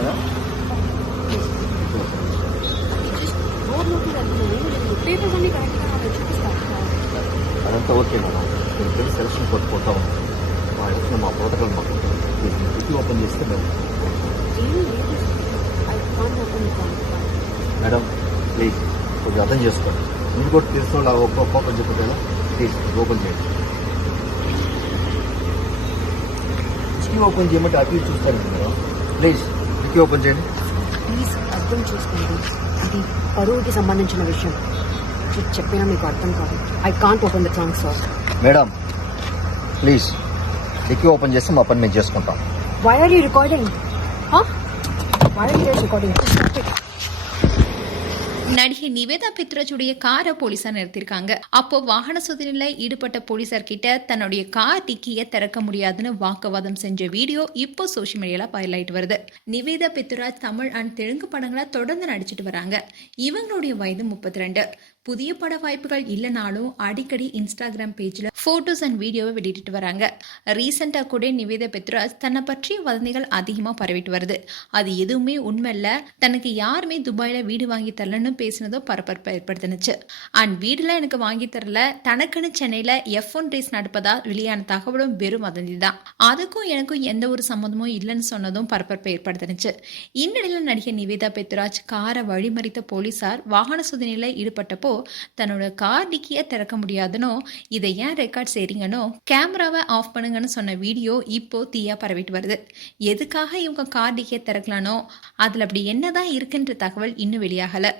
Madam అదంతా okay madam ఇక్కడ selection court ఉన్నాం. మా ఇచ్చిన మా ప్రోటోకాల్ మాకు ఇది ఓపెన్ చేస్తే మేము మేడం ప్లీజ్ కొంచెం అర్థం చేసుకోండి. మీరు కూడా తీసుకోండి ఓపెన్ చెప్పండి కదా? ప్లీజ్ ఓపెన్ చేయండి. స్కీమ్ ఓపెన్ చేయమంటే అది చూస్తాను మేడం ప్లీజ్ డిక్కీ ఓపెన్ చేయండి. ప్లీజ్ అర్థం చేసుకోండి. ఇది పరువుకి సంబంధించిన విషయం. చెప్పినా మీకు అర్థం కాదు. I can't open the trunk sir madam please dickey open చేస్తే మా పని మేము చేసుకుంటాం why are you recording why are you recording நடிகை நிவேதா பித்ராஜுடைய காரை போலீசார் நிறுத்திருக்காங்க அப்போ வாகன சோதனையில ஈடுபட்ட போலீசார் கிட்ட தன்னுடைய கார் டிக்கியை திறக்க முடியாதுன்னு வாக்குவாதம் செஞ்ச வீடியோ இப்போ சோஷியல் மீடியால வைரல் வருது. நிவேதா பித்ராஜ் தமிழ் அண்ட் தெலுங்கு படங்களை தொடர்ந்து நடிச்சிட்டு வராங்க. இவங்களுடைய வயது முப்பத்தி ரெண்டு. புதிய பட வாய்ப்புகள் இல்லைனாலும் அடிக்கடி இன்ஸ்டாகிராம் பேஜ்ல ஃபோட்டோஸ் அண்ட் வீடியோவை வெளியிட்டு வராங்க. ரீசெண்டாக கூட நிவேதா பெத்ராஜ் தன்னை பற்றிய வதந்திகள் அதிகமாக பரவிட்டு வருது. அது எதுவுமே உண்மை இல்லை தனக்கு யாருமே துபாயில் வீடு வாங்கி தரலன்னு பேசினதோ பரபரப்பை ஏற்படுத்தினுச்சு. அண்ட் வீடுலாம் எனக்கு வாங்கி தரல. தனக்குன்னு சென்னையில் எஃப் ஒன் ரேஸ் நடப்பதால் வெளியான தகவலும் வெறும் வதந்தி தான். அதுக்கும் எனக்கும் எந்த ஒரு சம்மந்தமும் இல்லைன்னு சொன்னதும் பரபரப்பை ஏற்படுத்தினுச்சு. இந்நிலையில் நடிகை நிவேதா பெத்ராஜ் காரை வழிமறித்த போலீசார் வாகன சோதனையில் ஈடுபட்டப்போ தன்னோட கார் டிக்கியை திறக்க முடியாதுனோ இதை ஏன் ரெக்கார்ட் செய்றீங்கன்னோ கேமராவை ஆஃப் பண்ணுங்கன்னு சொன்ன வீடியோ இப்போ தீயா பரவிட்டு வருது. எதுக்காக இவங்க கார் டிக்கியை திறக்கலானோ அதுல அப்படி என்னதான் இருக்குன்ற தகவல் இன்னும் வெளியாகல.